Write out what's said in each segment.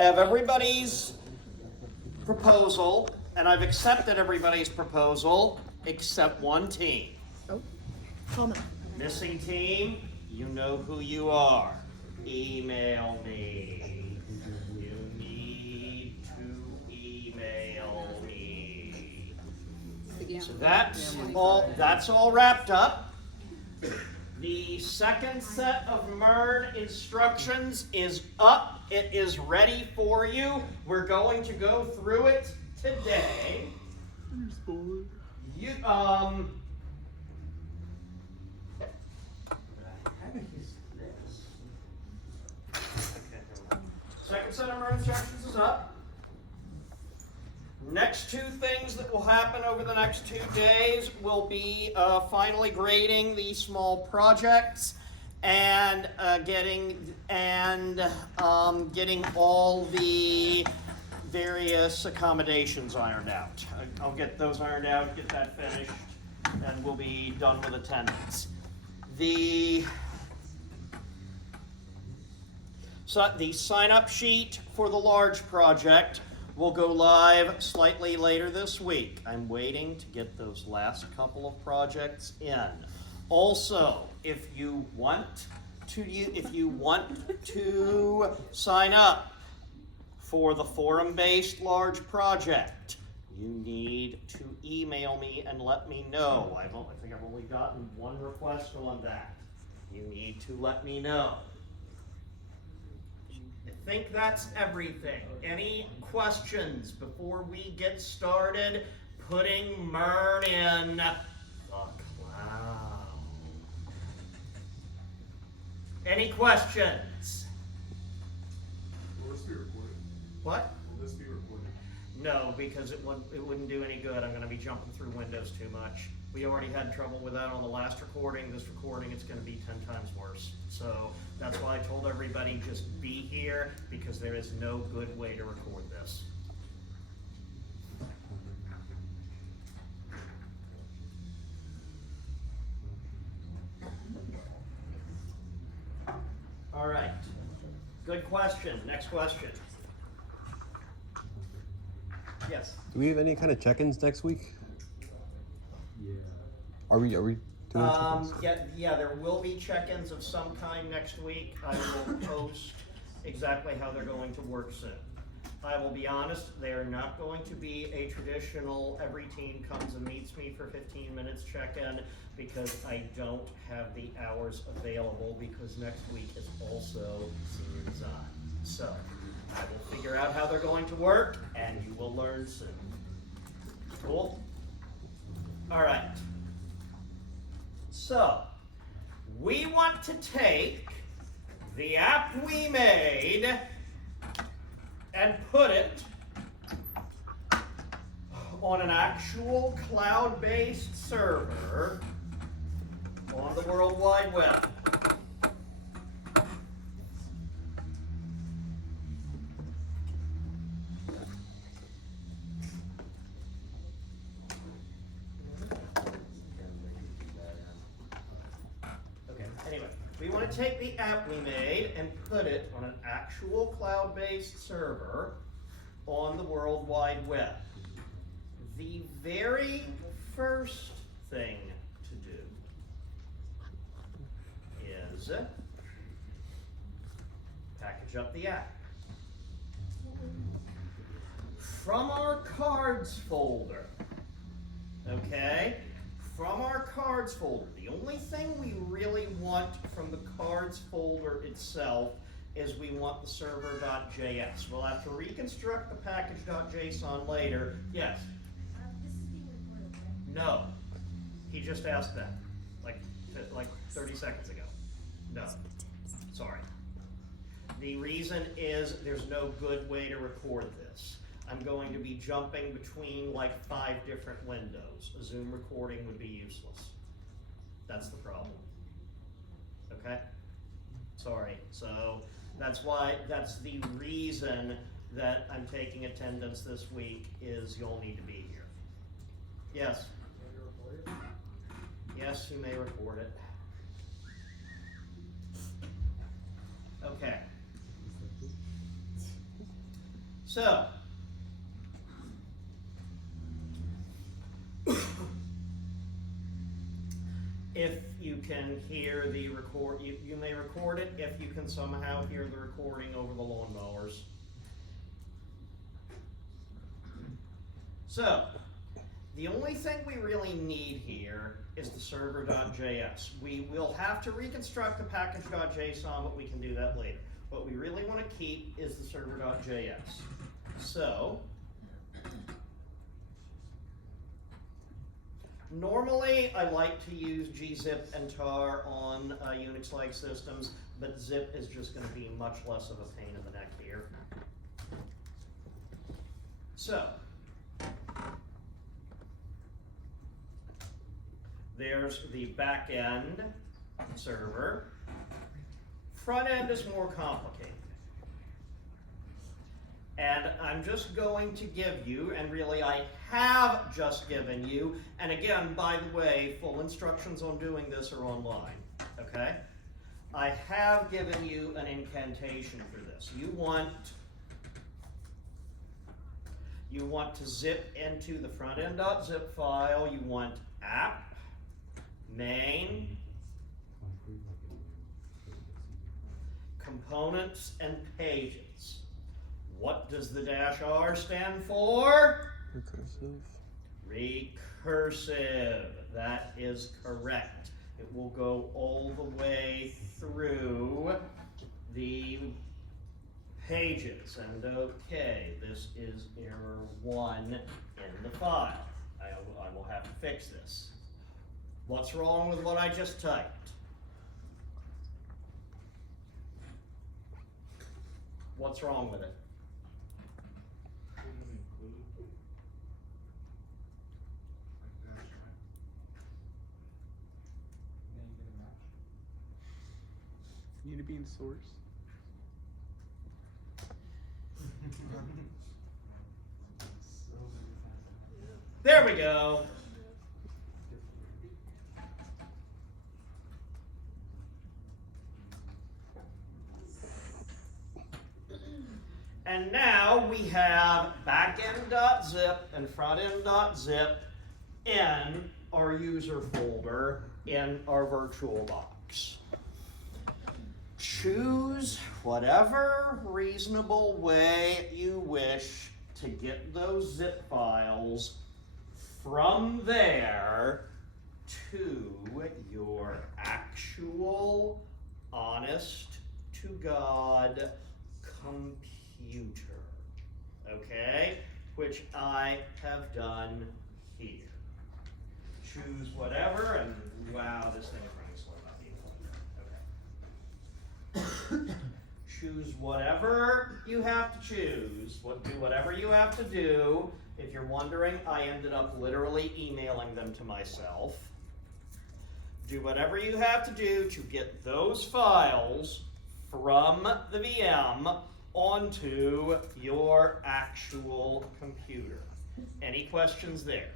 I have everybody's proposal, and I've accepted everybody's proposal except one team. Oh, comment. Missing team, you know who you are. Email me. You need to email me. So that's all wrapped up. The second set of MERN instructions is up. It is ready for you. We're going to go through it today. Second set of MERN instructions is up. Next two things that will happen over the next 2 days will be finally grading the small projects and getting all the various accommodations ironed out. I'll get those ironed out, get that finished, and we'll be done with attendance. The sign-up sheet for the large project will go live slightly later this week. I'm waiting to get those last couple of projects in. Also, if you want to sign up for the forum-based large project, you need to email me and let me know. I think I've only gotten one request on that. You need to let me know. I think that's everything. Any questions before we get started putting MERN in the cloud? Any questions? Will this be recorded? What? Will this be recorded? No, because it wouldn't do any good. I'm going to be jumping through windows too much. We already had trouble with that on the last recording. This recording, it's going to be 10 times worse. So that's why I told everybody just be here, because there is no good way to record this. All right. Good question. Next question. Yes. Do we have any kind of check-ins next week? Yeah. Are we doing check-ins? Yeah, there will be check-ins of some kind next week. I will post exactly how they're going to work soon. I will be honest, they are not going to be a traditional every team comes and meets me for 15 minutes check-in, because I don't have the hours available, because next week is also senior design. So I will figure out how they're going to work, and you will learn soon. Cool? All right. So, we want to take the app we made and put it on an actual cloud-based server on the World Wide Web. We want to take the app we made and put it on an actual cloud-based server on the World Wide Web. The very first thing to do is package up the app. From our cards folder, okay? From our cards folder, the only thing we really want from the cards folder itself is we want the server.js. We'll have to reconstruct the package.json later. Yes? This is being recorded, right? No. He just asked that, like 30 seconds ago. No. Sorry. The reason is there's no good way to record this. I'm going to be jumping between like 5 different windows. A Zoom recording would be useless. That's the problem. Okay? Sorry. So that's the reason that I'm taking attendance this week, is you'll need to be here. Yes? Yes, you may record it. Okay. So, if you can hear the record, you may record it if you can somehow hear the recording over the lawnmowers. So, the only thing we really need here is the server.js. We will have to reconstruct the package.json, but we can do that later. What we really want to keep is the server.js. So, normally I like to use gzip and tar on Unix-like systems, but zip is just going to be much less of a pain in the neck here. So, there's the back end server. Front end is more complicated. And I'm just going to give you, and really I have just given you, and again, by the way, full instructions on doing this are online, okay? I have given you an incantation for this. You want to zip into the frontend.zip file. You want app, main, components, and pages. What does the -R stand for? Recursive. Recursive. That is correct. It will go all the way through the pages. And okay, this is error 1 in the file. I will have to fix this. What's wrong with what I just typed? What's wrong with it? Need to be in source. There we go. And now we have backend.zip and frontend.zip in our user folder in our VirtualBox. Choose whatever reasonable way you wish to get those zip files from there to your actual, honest-to-God computer, okay? Which I have done here. Choose whatever, and wow, this thing is running slow, not being okay. Choose whatever you have to choose, do whatever you have to do. If you're wondering, I ended up literally emailing them to myself. Do whatever you have to do to get those files from the VM onto your actual computer. Any questions there?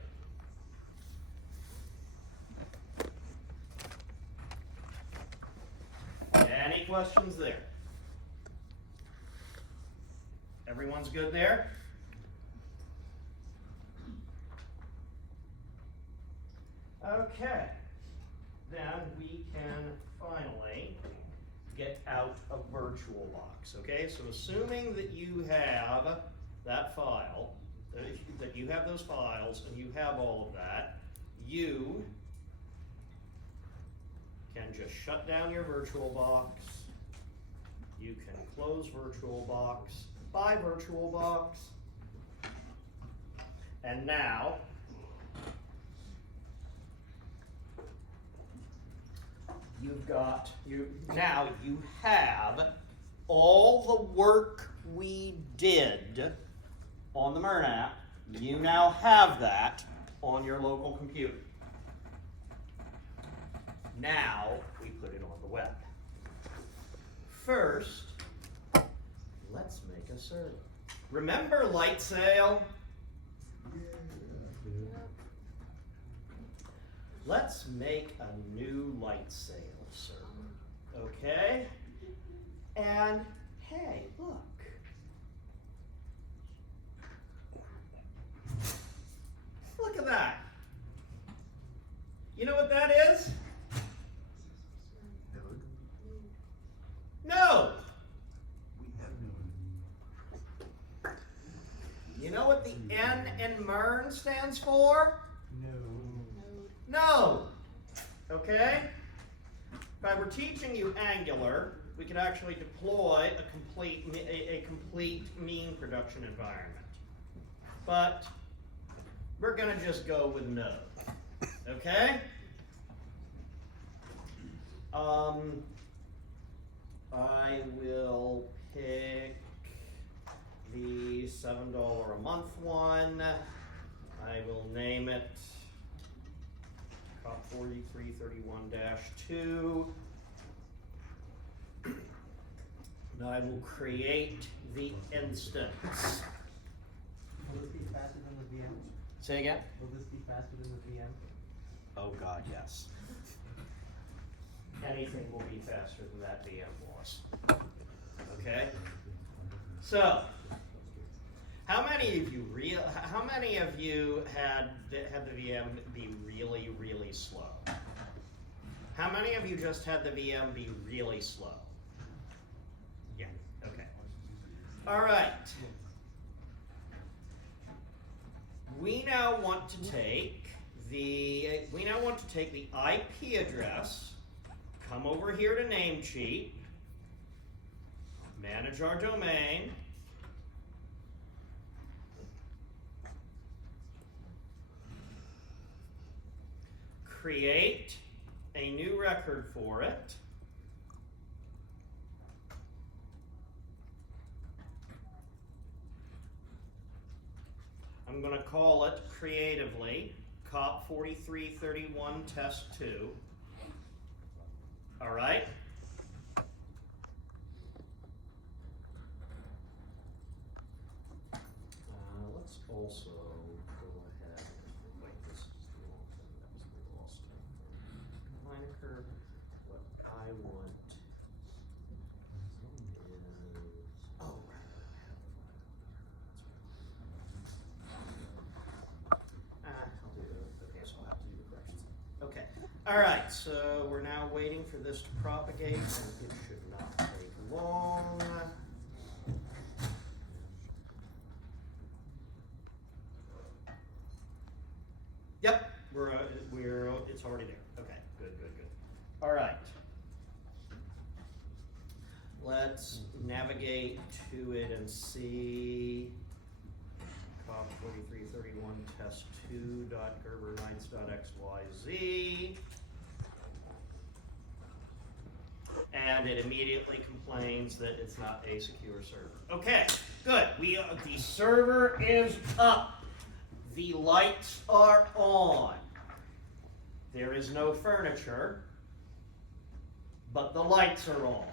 Any questions there? Everyone's good there? Okay, then we can finally get out of VirtualBox, okay? So assuming that you have that file, that you have those files and you have all of that, you can just shut down your VirtualBox. You can close VirtualBox, buy VirtualBox, and now you have all the work we did on the MERN app. You now have that on your local computer. Now we put it on the web. First, let's make a server. Remember Lightsail? Let's make a new Lightsail server, okay? And hey, look, FERN stands for? No. Okay? If I were teaching you Angular, we could actually deploy a complete mean production environment. But we're gonna just go with no. Okay? I will pick the $7 a month one. I will name it COP 4331-2. And I will create the instance. Will this be faster than the VM? Say again? Will this be faster than the VM? Oh God, yes. Anything will be faster than that VM boss. Okay? So, how many of you had the VM be really, really slow? How many of you just had the VM be really slow? Yeah, okay. All right. We now want to take the IP address, come over here to Namecheap, manage our domain, create a new record for it, I'm going to call it creatively COP 4331 test 2. All right? Let's also go ahead. Wait, this is the wrong thing. That was the lost thing. Line curve. What I want is. Oh, right. I'll do it. Okay, so I'll have to do the corrections. Okay. All right. So we're now waiting for this to propagate, and it should not take long. Yep, it's already there. Okay, good. All right. Let's navigate to it and see COP 4331 test 2.gerberknights.xyz. And it immediately complains that it's not a secure server. Okay, good. The server is up. The lights are on. There is no furniture, but the lights are on.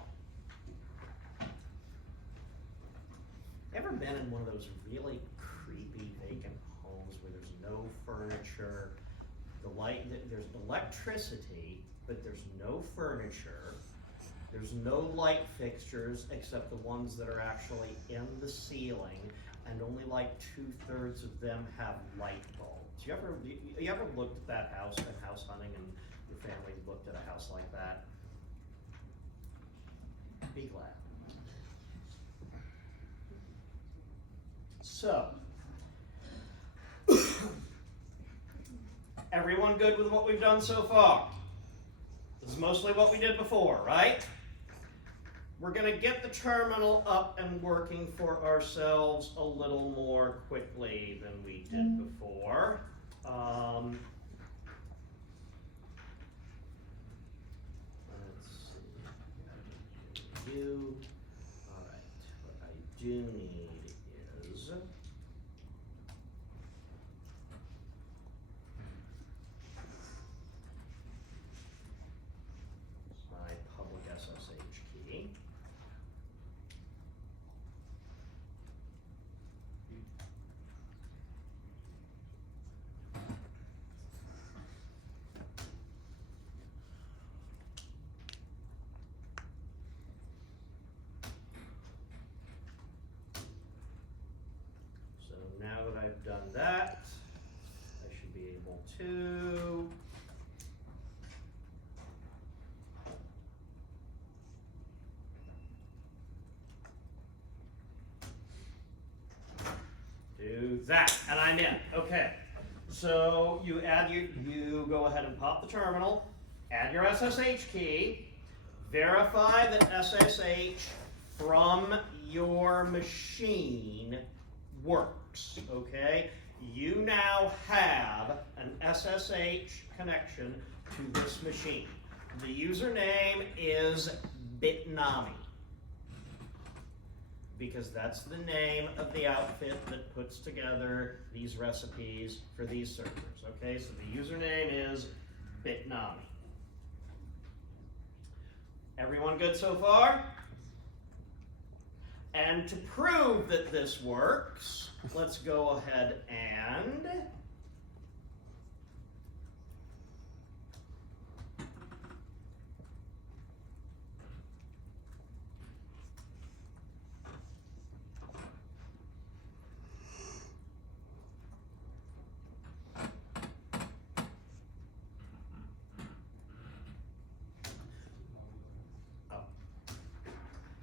Ever been in one of those really creepy vacant homes where there's no furniture? There's electricity, but there's no furniture. There's no light fixtures except the ones that are actually in the ceiling, and only like 2/3 of them have light bulbs. You ever looked at that house and house hunting, and your family looked at a house like that? Be glad. So, everyone good with what we've done so far? This is mostly what we did before, right? We're going to get the terminal up and working for ourselves a little more quickly than we did before. Let's see. All right. What I do need is my public SSH key. So now that I've done that, I should be able to do that, and I'm in. Okay. So you you go ahead and pop the terminal, add your SSH key, verify that SSH from your machine works, okay? You now have an SSH connection to this machine. The username is Bitnami, because that's the name of the outfit that puts together these recipes for these servers, okay? So the username is Bitnami. Everyone good so far? And to prove that this works, let's go ahead and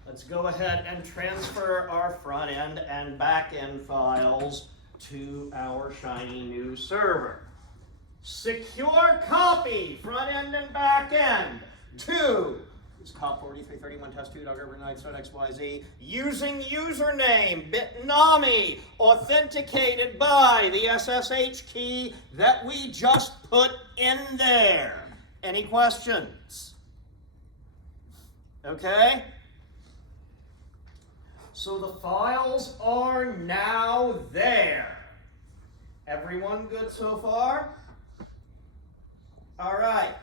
let's go ahead and transfer our front end and back end files to our shiny new server. Secure copy, front end and back end, to it's COP4331 test2 .xyz using username Bitnami, authenticated by the SSH key that we just put in there. Any questions? Okay? So the files are now there. Everyone good so far? All right.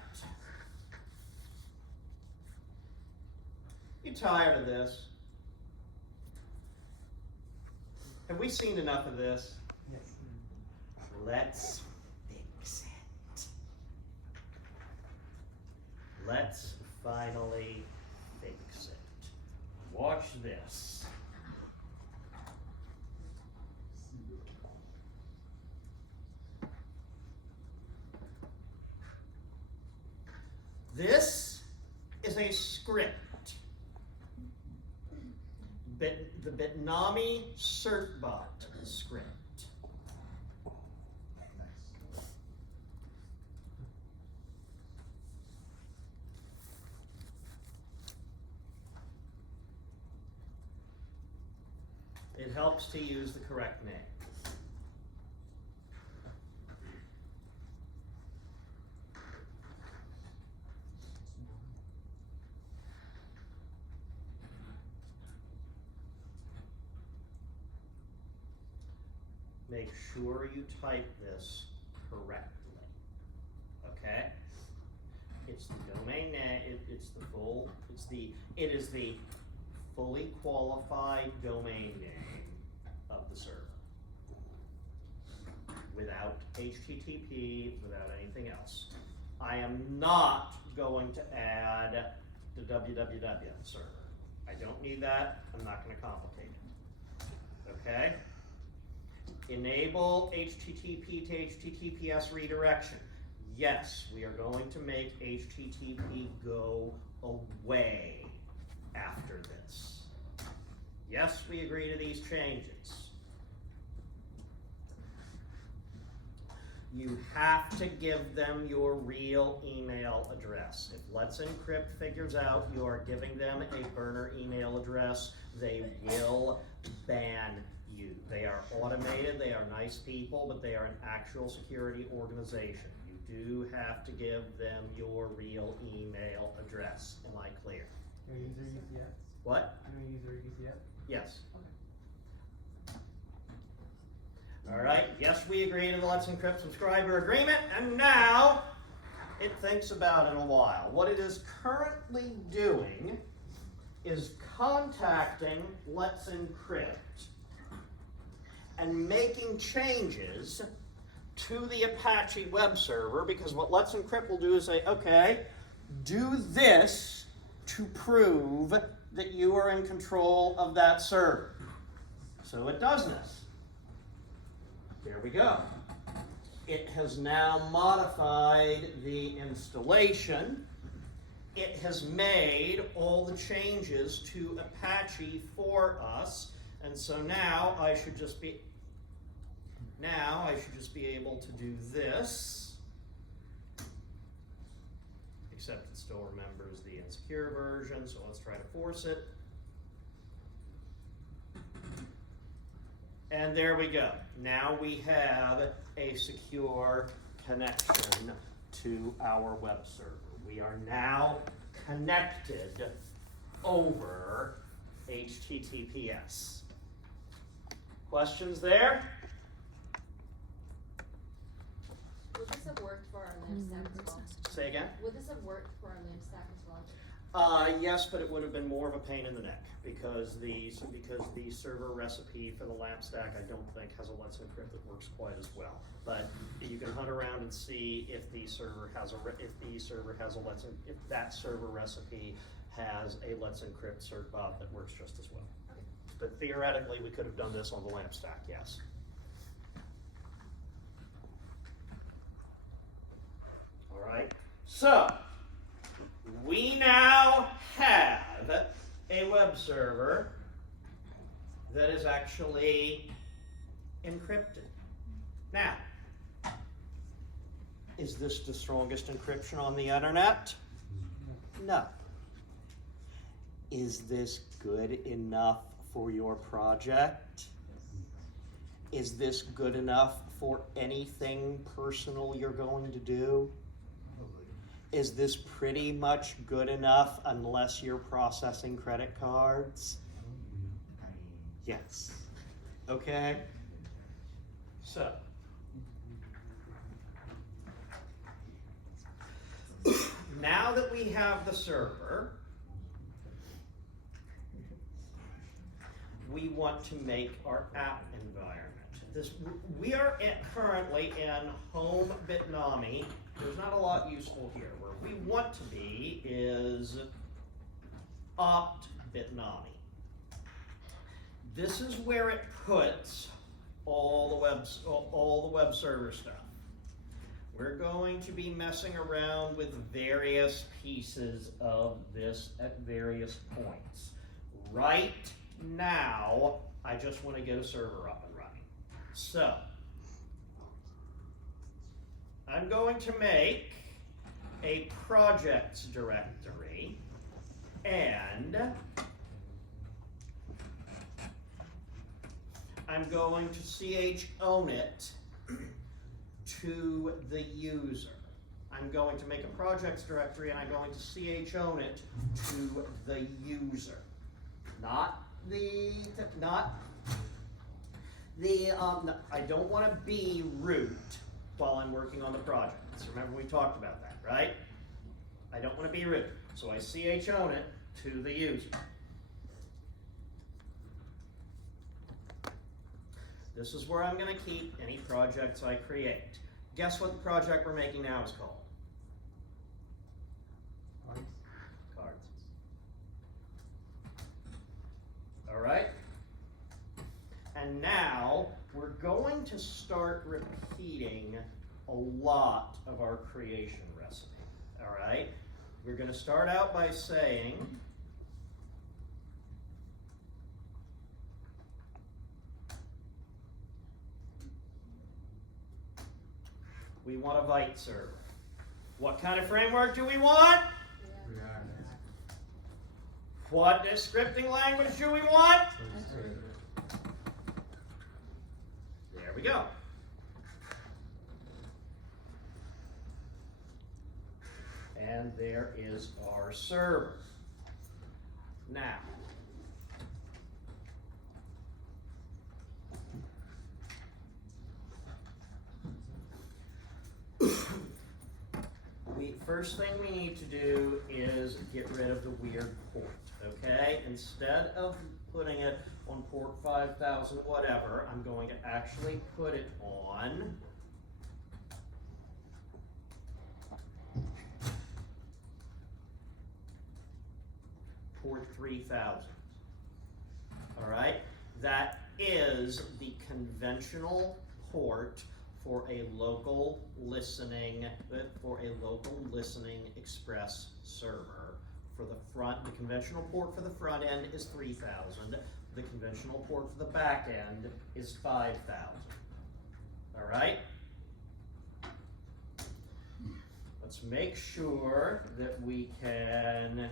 You tired of this? Have we seen enough of this? Yes. Let's fix it. Let's finally fix it. Watch this. This is a script. The Bitnami certbot script. It helps to use the correct name. Make sure you type this correctly, okay? It's the domain name, it is the fully qualified domain name of the server. Without HTTP, without anything else. I am not going to add the www server. I don't need that, I'm not gonna complicate it, okay? Enable HTTP to HTTPS redirection. Yes, we are going to make HTTP go away after this. Yes, we agree to these changes. You have to give them your real email address. If Let's Encrypt figures out you are giving them a burner email address, they will ban you. They are automated, they are nice people, but they are an actual security organization. You do have to give them your real email address. Am I clear? Your user UCF? What? Your user UCF? Yes. All right, yes, we agree to the Let's Encrypt subscriber agreement, and now it thinks about in a while. What it is currently doing is contacting Let's Encrypt and making changes to the Apache web server, because what Let's Encrypt will do is say, okay, do this to prove that you are in control of that server. So it does this. Here we go. It has now modified the installation. It has made all the changes to Apache for us. And so now I should just be, Now I should just be able to do this, except it still remembers the insecure version, so let's try to force it. And there we go. Now we have a secure connection to our web server. We are now connected over HTTPS. Questions there? Would this have worked for our limb stack as well? Say again? Would this have worked for our limb stack as well? Yes, but it would have been more of a pain in the neck because the server recipe for the LAMP stack I don't think has a Let's Encrypt that works quite as well. But you can hunt around and see if the server has a if that server recipe has a Let's Encrypt certbot that works just as well. But theoretically, we could have done this on the LAMP stack, yes. All right. So we now have a web server that is actually encrypted. Now, is this the strongest encryption on the internet? No. Is this good enough for your project? Is this good enough for anything personal you're going to do? Is this pretty much good enough unless you're processing credit cards? Yes. Okay. So, now that we have the server, we want to make our app environment. We are currently in home Bitnami. There's not a lot useful here. Where we want to be is opt Bitnami. This is where it puts all the web server stuff. We're going to be messing around with various pieces of this at various points. Right now, I just want to get a server up and running. So, I'm going to make a projects directory and I'm going to chown it to the user. I'm going to make a projects directory and I'm going to chown it to the user. I don't want to be root while I'm working on the projects. Remember we talked about that, right? I don't want to be root. So I chown it to the user. This is where I'm going to keep any projects I create. Guess what the project we're making now is called? Cards. All right? And now we're going to start repeating a lot of our creation recipe. All right? We're going to start out by saying we want a Vite server. What kind of framework do we want? What scripting language do we want? There we go. And there is our server. Now, first thing we need to do is get rid of the weird port, okay? Instead of putting it on port 5000 whatever, I'm going to actually put it on port 3000. All right? That is the conventional port for a local listening express server. For the front, the conventional port for the front end is 3000. The conventional port for the back end is 5000. All right? Let's make sure that we can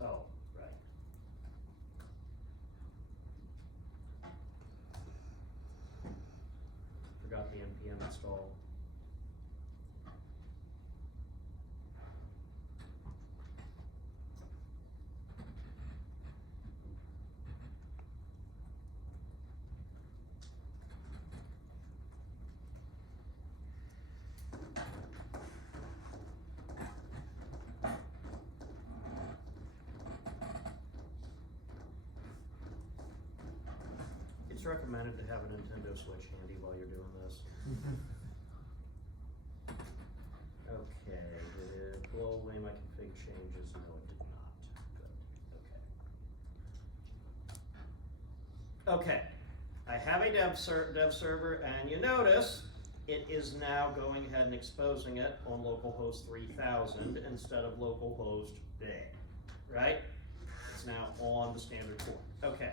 oh, right. Forgot the npm install. It's recommended to have a Nintendo Switch handy while you're doing this. Okay, did it blow away my config changes? No, it did not. Good, okay. Okay, I have a dev server, and you notice it is now going ahead and exposing it on localhost 3000 instead of localhost bay, right? It's now on the standard port. Okay.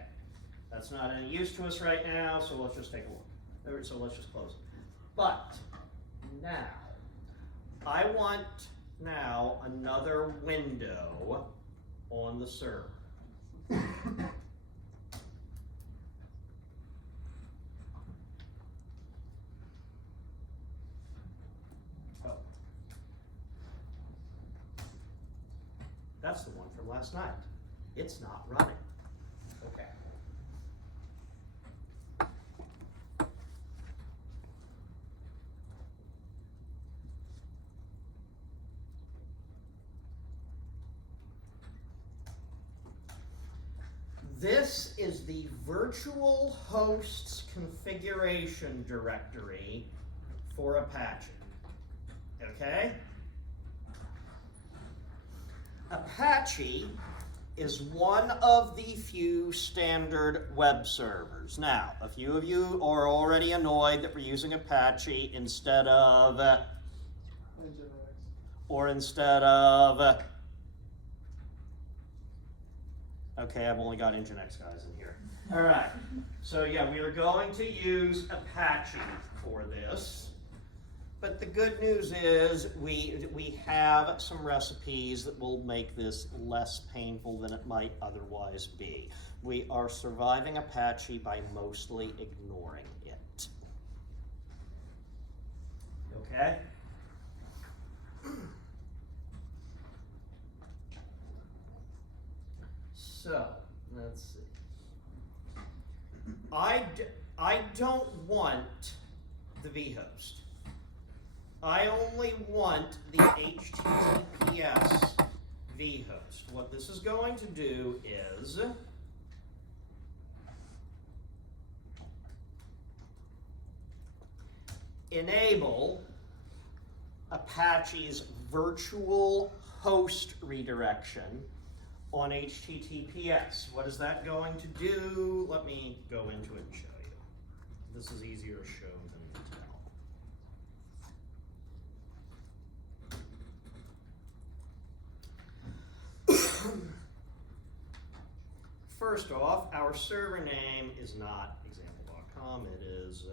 That's not any use to us right now, so let's just take a look. So let's just close it. But now, I want now another window on the server. Oh. That's the one from last night. It's not running. Okay. This is the virtual hosts configuration directory for Apache. Okay? Apache is one of the few standard web servers. Now, a few of you are already annoyed that we're using Apache instead of, okay, I've only got Nginx guys in here. All right, so yeah, we are going to use Apache for this. But the good news is we have some recipes that will make this less painful than it might otherwise be. We are surviving Apache by mostly ignoring it. Okay? So, let's see. I don't want the vhost. I only want the HTTPS vhost. What this is going to do is enable Apache's virtual host redirection on HTTPS. What is that going to do? Let me go into it and show you. This is easier to show than to tell. First off, our server name is not example.com, it is,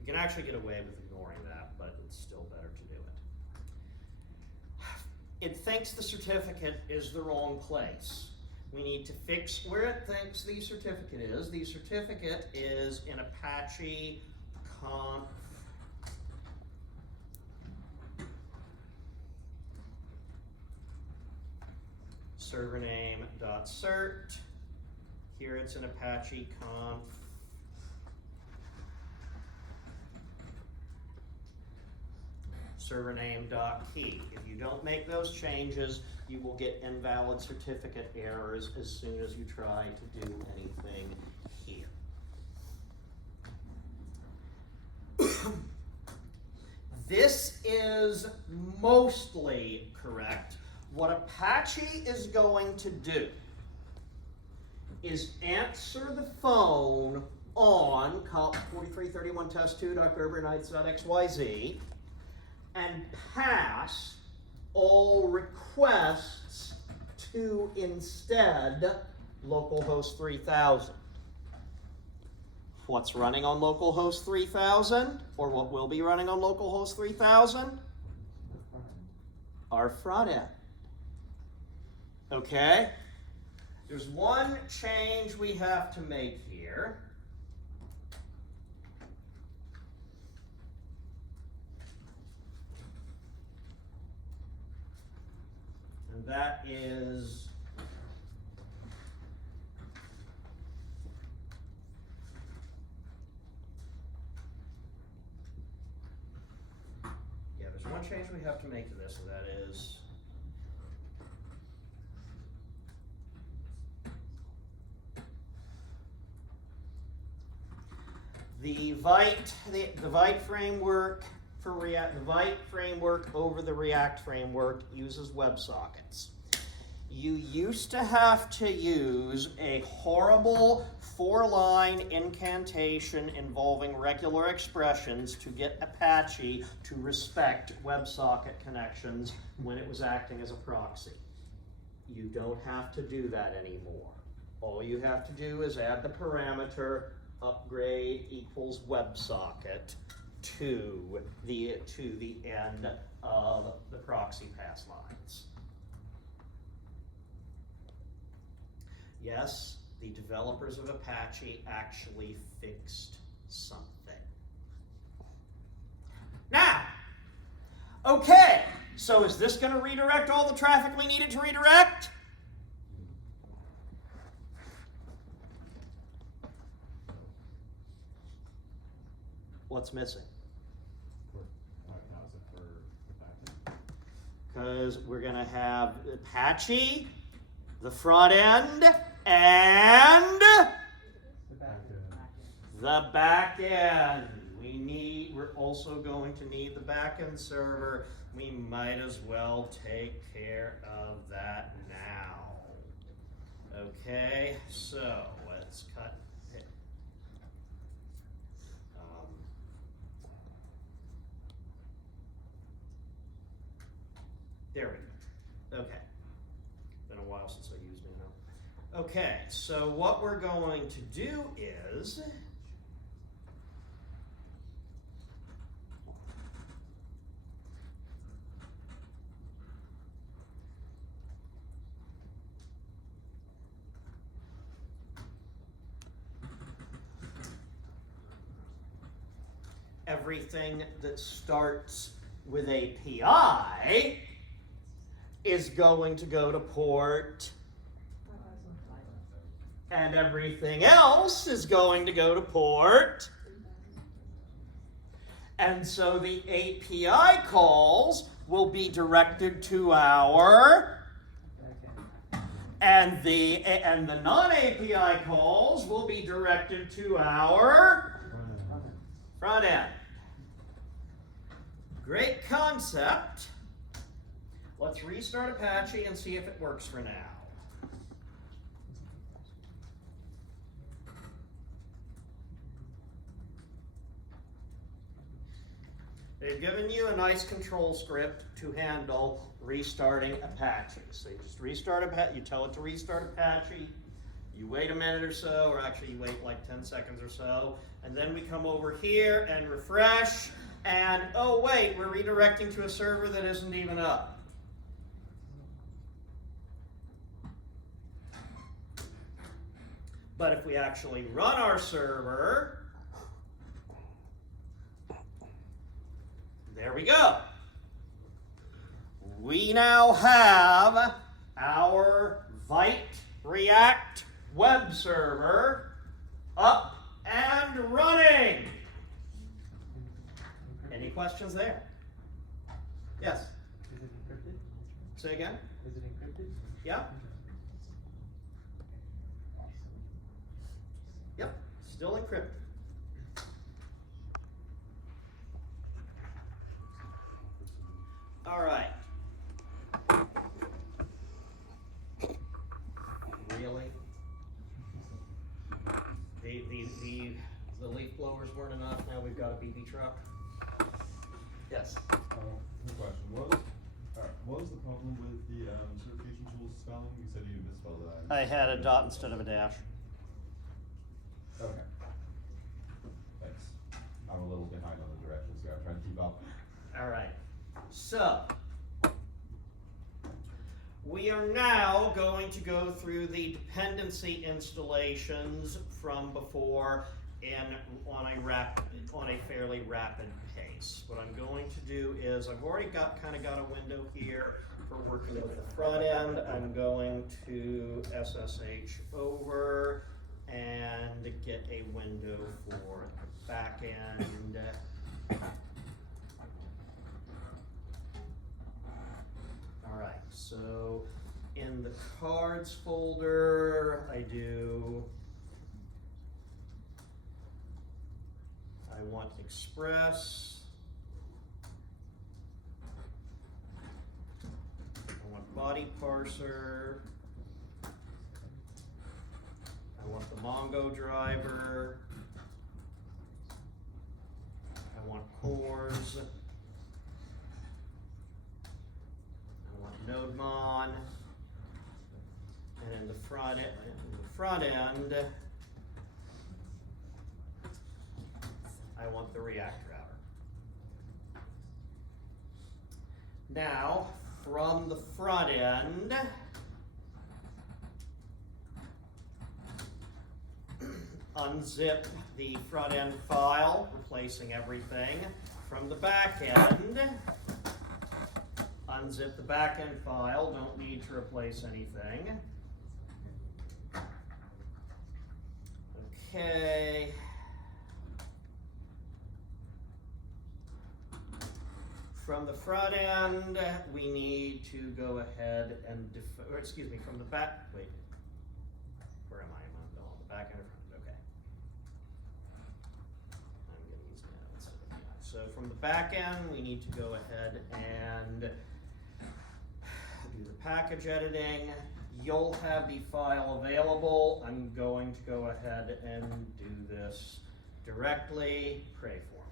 you can actually get away with ignoring that, but it's still better to do it. It thinks the certificate is the wrong place. We need to fix where it thinks the certificate is. The certificate is in Apache conf. Server name.cert. Here it's an Apache conf. Server name.key. If you don't make those changes, you will get invalid certificate errors as soon as you try to do anything here. This is mostly correct. What Apache is going to do is answer the phone on 4331 test2.gerbernights.xyz and pass all requests to instead localhost 3000. What's running on localhost 3000, or what will be running on localhost 3000? Our front end. Okay? There's one change we have to make here. And that is there's one change we have to make to this, and that is the Vite framework for React. The Vite framework over the React framework uses WebSockets. You used to have to use a horrible 4-line incantation involving regular expressions to get Apache to respect WebSocket connections when it was acting as a proxy. You don't have to do that anymore. All you have to do is add the parameter upgrade equals WebSocket to the end of the proxy pass lines. Yes, the developers of Apache actually fixed something. Now, okay, so is this going to redirect all the traffic we needed to redirect? What's missing? Because we're going to have Apache, the front end, and the back end. We're also going to need the back end server. We might as well take care of that now. Okay, so let's cut it. There we go. Okay. Been a while since I used it now. Okay, so what we're going to do is everything that starts with API is going to go to port, and everything else is going to go to port. And so the API calls will be directed to our, and the non-API calls will be directed to our front end. Great concept. Let's restart Apache and see if it works for now. They've given you a nice control script to handle restarting Apache. So you just restart Apache, you tell it to restart Apache, you wait a minute or so, or actually you wait like 10 seconds or so, and then we come over here and refresh, and oh wait, we're redirecting to a server that isn't even up. But if we actually run our server, there we go. We now have our Vite React web server up and running. Any questions there? Yes? Is it encrypted? Say again? Is it encrypted? Yeah? Yep, still encrypted. All right. Really? the leaf blowers weren't enough, now we've got a BB truck. Yes. Good question. What was the problem with the certification tools spelling? You said you misspelled that. I had a dot instead of a dash. Okay. Thanks. I'm a little behind on the directions here. I'm trying to keep up. All right, so we are now going to go through the dependency installations from before on a fairly rapid pace. What I'm going to do is I've already got a window here for working with the front end. I'm going to SSH over and get a window for the back end. All right, so in the cards folder, I want Express. I want Body Parser. I want the Mongo driver. I want cores. I want NodeMon. And in the front end, I want the React router. Now, from the front end, unzip the front end file, replacing everything. From the back end, unzip the back end file, don't need to replace anything. Okay. From the front end, we need to go ahead and from the back, wait, where am I? Am I on the back end or front end? Okay. I'm gonna use now instead of the I. So from the back end, we need to go ahead and do the package editing. You'll have the file available. I'm going to go ahead and do this directly. Pray for me.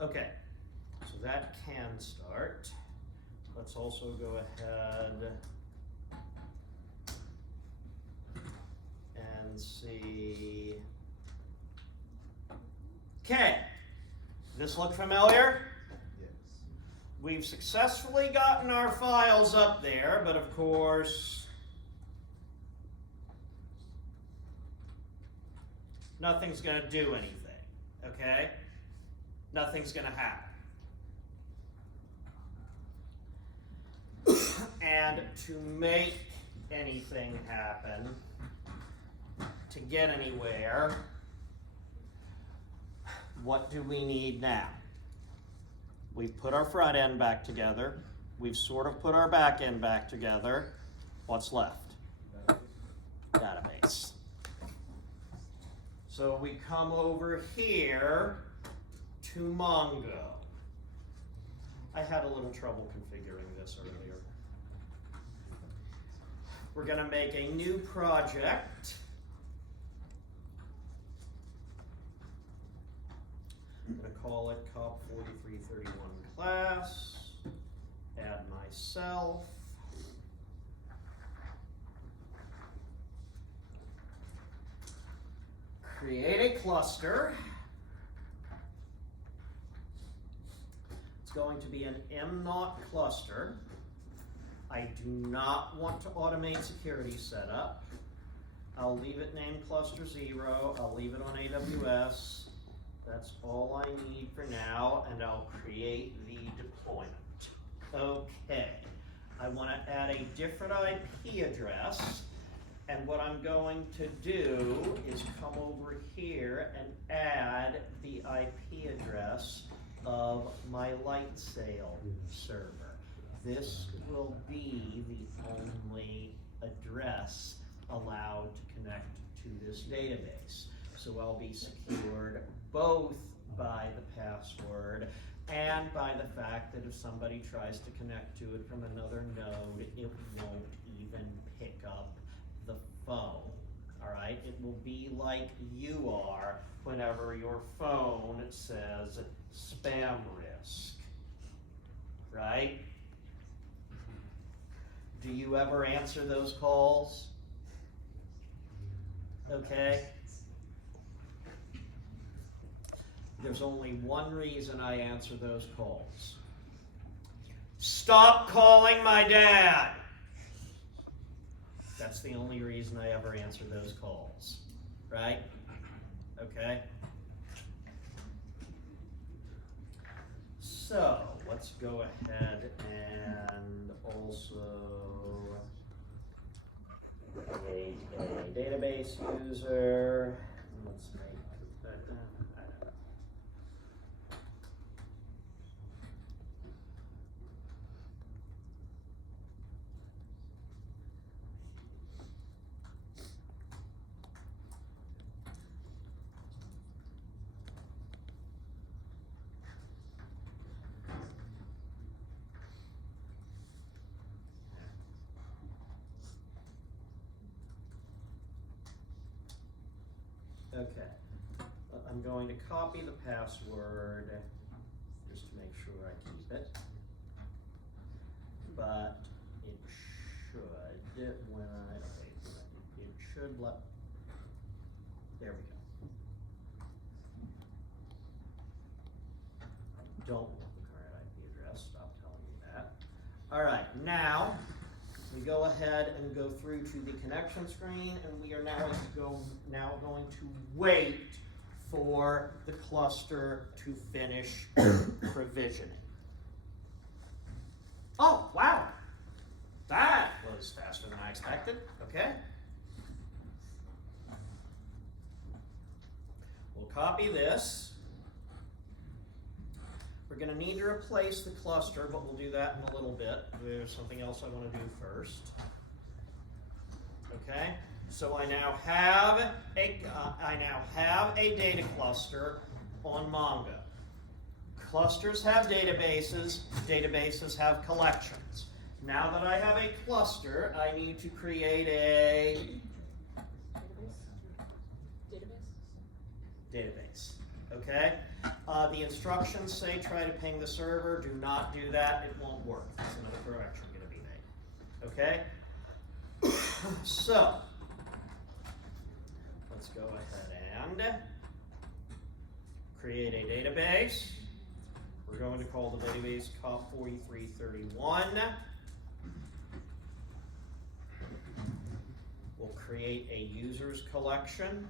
Okay, so that can start. Let's also go ahead and see. Okay, this look familiar? Yes. We've successfully gotten our files up there, but of course, nothing's gonna do anything, okay? Nothing's gonna happen. And to make anything happen, to get anywhere, what do we need now? We've put our front end back together. We've sort of put our back end back together. What's left? Database. So we come over here to Mongo. I had a little trouble configuring this earlier. We're gonna make a new project. I'm gonna call it COP 4331 class. Add myself. Create a cluster. It's going to be an M0 cluster. I do not want to automate security setup. I'll leave it named cluster 0. I'll leave it on AWS. That's all I need for now, and I'll create the deployment. Okay, I want to add a different IP address, and what I'm going to do is come over here and add the IP address of my Lightsail server. This will be the only address allowed to connect to this database. So I'll be secured both by the password and by the fact that if somebody tries to connect to it from another node, it won't even pick up the phone. All right, it will be like you are whenever your phone says spam risk, right? Do you ever answer those calls? Okay. There's only one reason I answer those calls. Stop calling my dad! That's the only reason I ever answer those calls, right? Okay? So, let's go ahead and also create a database user. Let's make that down. Okay, I'm going to copy the password just to make sure I keep it. But it should, when I, wait, it should let, there we go. I don't want the current IP address, stop telling me that. All right, now, we go ahead and go through to the connection screen, and we are now going to wait for the cluster to finish provisioning. Oh, wow. That was faster than I expected. Okay. We'll copy this. We're going to need to replace the cluster, but we'll do that in a little bit. There's something else I want to do first. Okay, so I now have a data cluster on Mongo. Clusters have databases. Databases have collections. Now that I have a cluster, I need to create a database. Okay. The instructions say try to ping the server. Do not do that. It won't work. There's another correction going to be made. Okay? So, let's go ahead and create a database. We're going to call the database COP 4331. We'll create a users collection.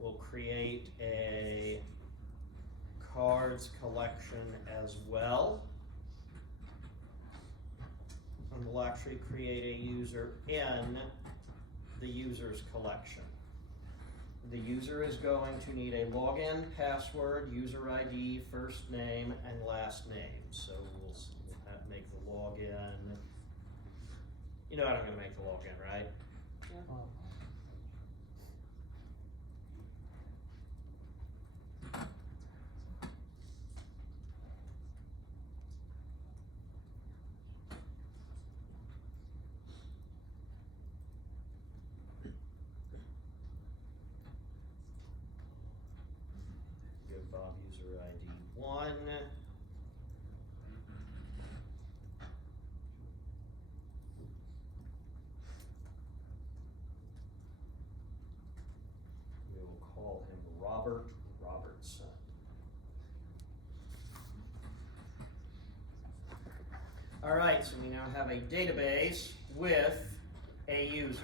We'll create a cards collection as well. And we'll actually create a user in the users collection. the user is going to need a login, password, user ID, first name, and last name. So we'll make the login. You know what I'm gonna make the login, right? Give Bob user ID 1. We will call him Robert Robertson. All right, so we now have a database with a user.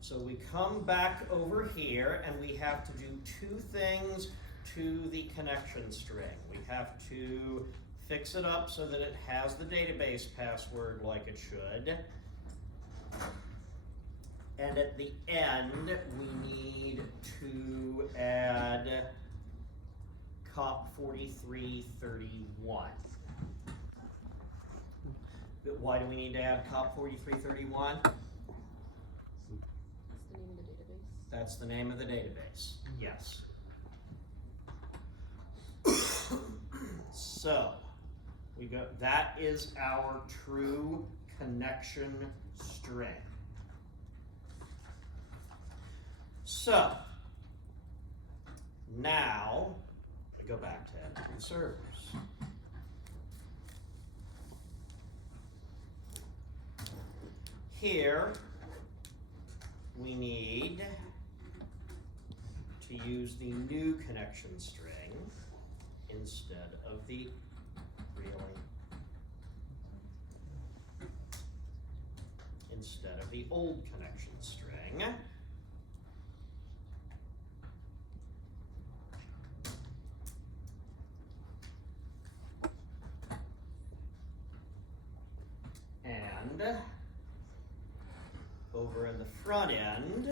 So we come back over here and we have to do two things to the connection string. We have to fix it up so that it has the database password like it should. And at the end, we need to add COP4331. But why do we need to add COP4331? That's the name of the database. That's the name of the database, yes. So, we go, that is our true connection string. So, now, we go back to add servers. Here, we need to use the new connection string instead of the old connection string. And over in the front end,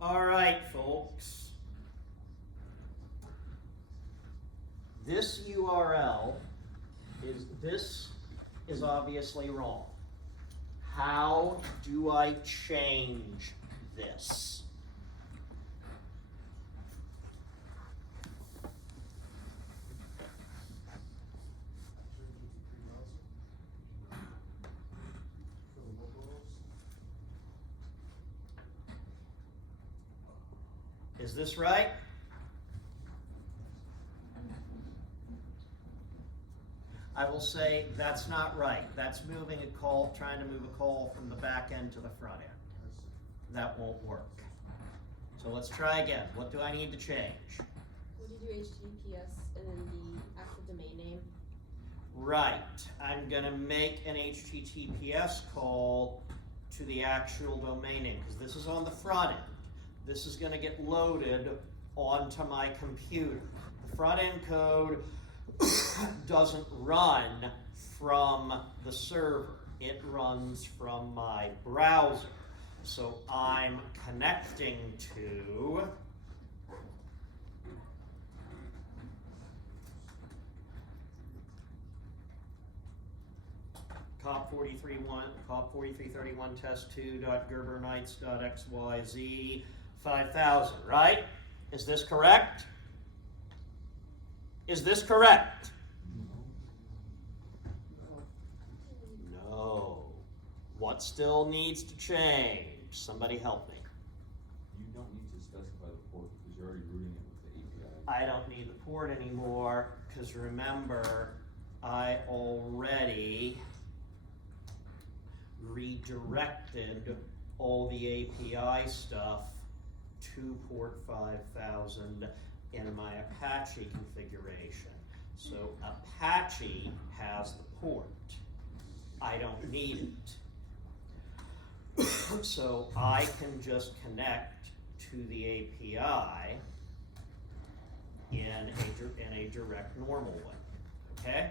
all right, folks. This URL is obviously wrong. How do I change this? Is this right? I will say that's not right. That's moving a call, trying to move a call from the back end to the front end. That won't work. So let's try again. What do I need to change? Would you do HTTPS and then the actual domain name? Right. I'm gonna make an HTTPS call to the actual domain name because this is on the front end. This is gonna get loaded onto my computer. The front end code doesn't run from the server. It runs from my browser. So I'm connecting to COP4331 test2.gerberknights.xyz 5000, right? Is this correct? Is this correct? No. What still needs to change? Somebody help me. You don't need to specify the port because you're already rooting it with the API. I don't need the port anymore because remember, I already redirected all the API stuff to port 5000 in my Apache configuration. So Apache has the port. I don't need it. So I can just connect to the API in a direct normal way. Okay?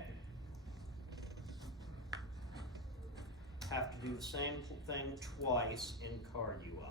Have to do the same thing twice in Card UI.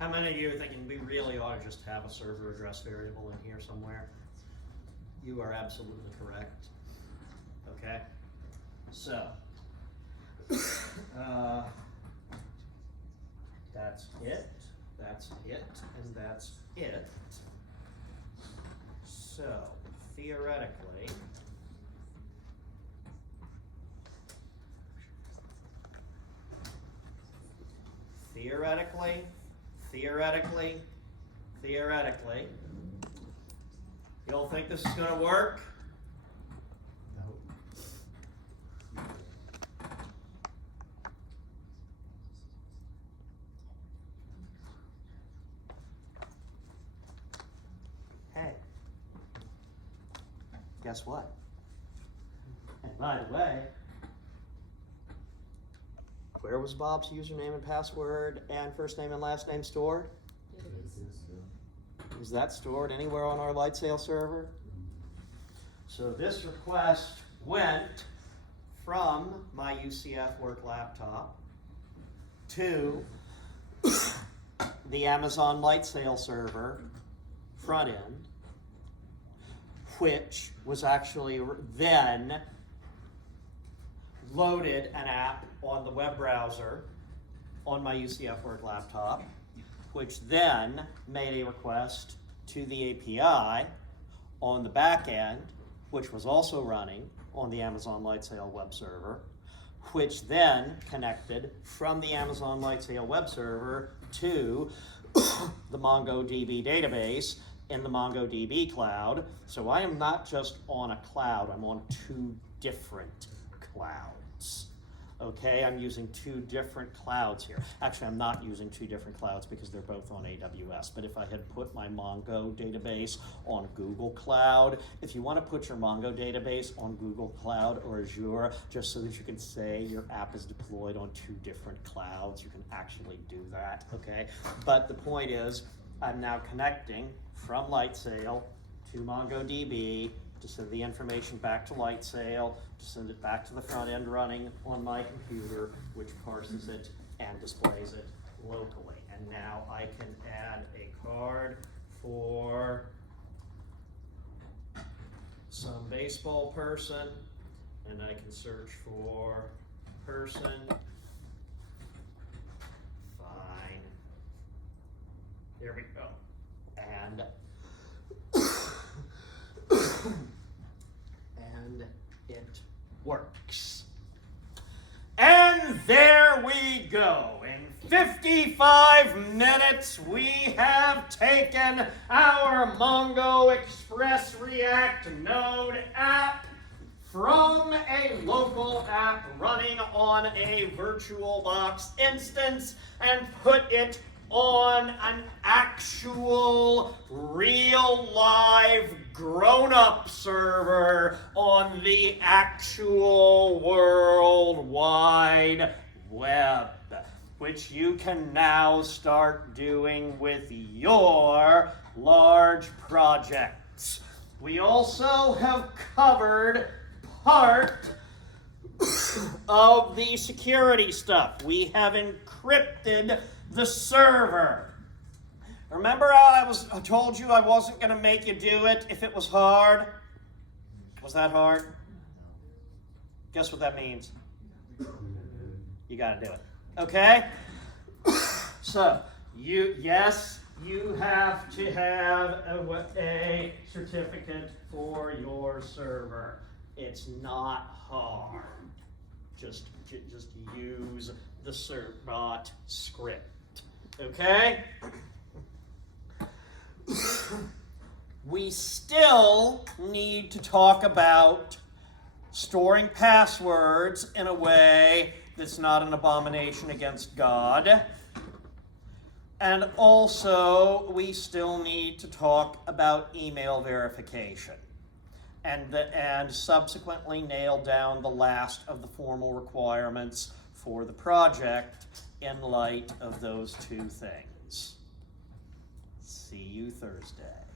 How many of you are thinking we really ought to just have a server address variable in here somewhere? You are absolutely correct. Okay? So, that's it, and that's it. So, theoretically, theoretically, you don't think this is gonna work? Hey, guess what? And by the way, where was Bob's username and password and first name and last name stored? Is that stored anywhere on our Lightsail server? So this request went from my UCF work laptop to the Amazon Lightsail server front end, which was actually then loaded an app on the web browser on my UCF work laptop, which then made a request to the API on the back end, which was also running on the Amazon Lightsail web server, which then connected from the Amazon Lightsail web server to the MongoDB database in the MongoDB cloud. So I am not just on a cloud, I'm on two different clouds. Okay, I'm using two different clouds here. Actually, I'm not using two different clouds because they're both on AWS. But if I had put my Mongo database on Google Cloud, if you want to put your Mongo database on Google Cloud or Azure, just so that you can say your app is deployed on two different clouds, you can actually do that, okay? But the point is, I'm now connecting from Lightsail to MongoDB to send the information back to Lightsail, to send it back to the front end running on my computer, which parses it and displays it locally. And now I can add a card for some baseball person, and I can search for person. Fine. There we go. And and it works. And there we go. In 55 minutes, we have taken our Mongo Express React Node app from a local app running on a VirtualBox instance and put it on an actual, real, live, grown-up server on the actual World Wide Web, which you can now start doing with your large projects. We also have covered part of the security stuff. We have encrypted the server. Remember how I told you I wasn't going to make you do it if it was hard? Was that hard? Guess what that means? You got to do it. Okay? So, you have to have a certificate for your server. It's not hard. Just use the Certbot script. Okay? We still need to talk about storing passwords in a way that's not an abomination against God. And also, we still need to talk about email verification and subsequently nail down the last of the formal requirements for the project in light of those two things. See you Thursday.